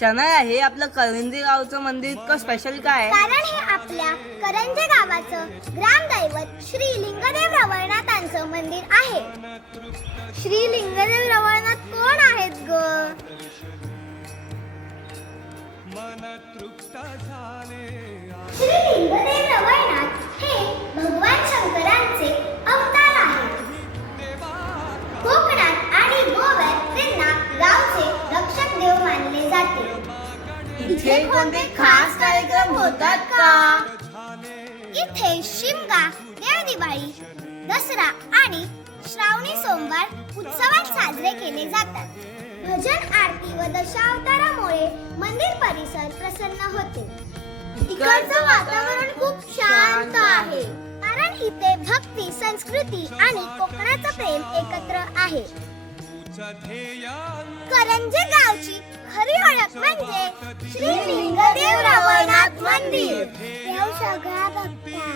शनाया, हे आपलं करंजी गावचं मंदिर इतकं स्पेशल काय आहे? कारण हे आपल्या करंजे गावाचं ग्रामदैवत श्री लिंगदेव रवळनाथांचं मंदिर आहे. श्री लिंगदेव रवळनाथ कोण आहेत ग? श्री लिंगदेव रवळनाथ हे भगवान शंकरांचे अवतार आहेत. कोकणात आणि गोव्यात त्यांना गावचे रक्षक देव मानले जाते. इथे कोणते खास कार्यक्रम होतात का? इथे शिमगा, देव दिवाळी, दसरा आणि श्रावणी सोमवार उत्सवात साजरे केले जातात. भजन, आरती व दशावतारामुळे मंदिर परिसर प्रसन्न होते. इकडचं वातावरण खूप शांत आहे, कारण इथे भक्ती, संस्कृती आणि कोकणाचं प्रेम एकत्र आहे. करंजे गावची खरी ओळख म्हणजे श्री लिंगदेव रवळनाथ मंदिर. देव सगळा बघता.